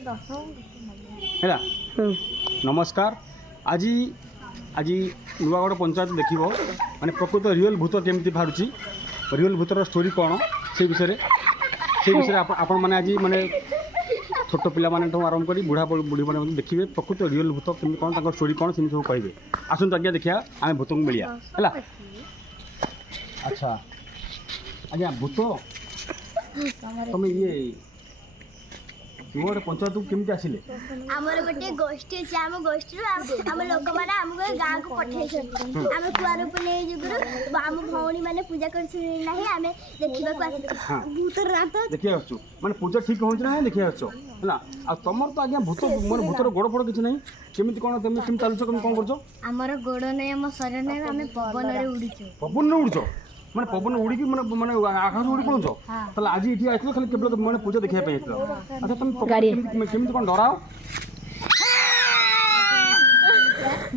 है नमस्कार आज आज नुआगढ़ पंचायत देख माने प्रकृत रियल भूत केमती बाहर रियल भूतर स्टोरी कौन से विषय आपण मैंने आज माने छोट पिला माने आरंभ कर बुढ़ा बुढ़ी मैंने देखिए प्रकृत रियल भूत केमती कौन तक स्टोरी कौन से सब कहे आसतु आज्ञा देखिया आम भूत को मिलिया है। अच्छा आज्ञा भूत तुम ये गोटे पंचायत केमती आसिले आमर गोटे गोष्ठी अछि आम गोष्ठी आम लोक माने हमको गाँ को पठेछन आम कुआर उपले जुगुरु आम भौणी माने पूजा करछु नाही आमे देखिबा को आसी भूत रात देखिया आछू माने पूजा ठीक होछ ना देखिया आछो हला आ तमर तो आज्ञा भूत मोर भूतर गोड़ पड़ किछ नाही केमिति कोन तुम केम चालुछ तुम कोन करछो आमर गोड़ नै हम शरीर नै आमे पवन रे उड़ीछु पवन रे उड़छो माने पवन उड़ी की माने माने आकाश उड़ी पड़छो तले आज इठी आइतलो खाली केवल माने पूजा देखिया पे आइतलो अच्छा तुम केमिति कोन डराओ